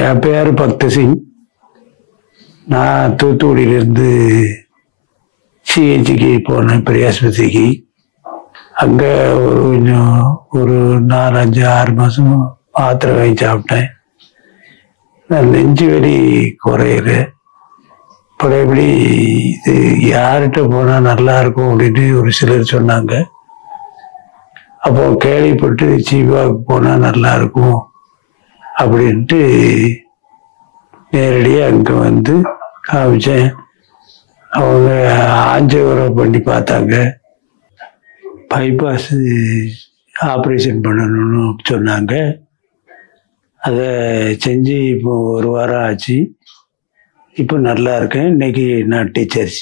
என் பேர் பக்த சிங். நான் தூத்துக்குடியிலேருந்து சிஹெச்சிக்கு போனேன், பெரியாஸ்பத்திரிக்கு. அங்கே ஒரு 4-5-6 மாதம் மாத்திரை வாங்கி சாப்பிட்டேன். நான் நெஞ்சு வலி குறையிற பழையபடி இது யார்கிட்ட போனால் நல்லா இருக்கும் அப்படின்னு ஒரு சிலர் சொன்னாங்க. அப்போ கேள்விப்பட்டு ஜீவாவுக்கு போனால் நல்லா இருக்கும் அப்படின்ட்டு நேரடியாக அங்கே வந்து காமிச்சேன். அவங்க ஆஞ்சியோகிராஃபி பண்ணி பார்த்தாங்க. பைபாஸ் ஆப்ரேஷன் பண்ணணும்னு சொன்னாங்க. அதை செஞ்சு இப்போ 1 வாரம் ஆச்சு. இப்போ நல்லா இருக்கேன். இன்னைக்கு நான் டீச்சர்ஸ்.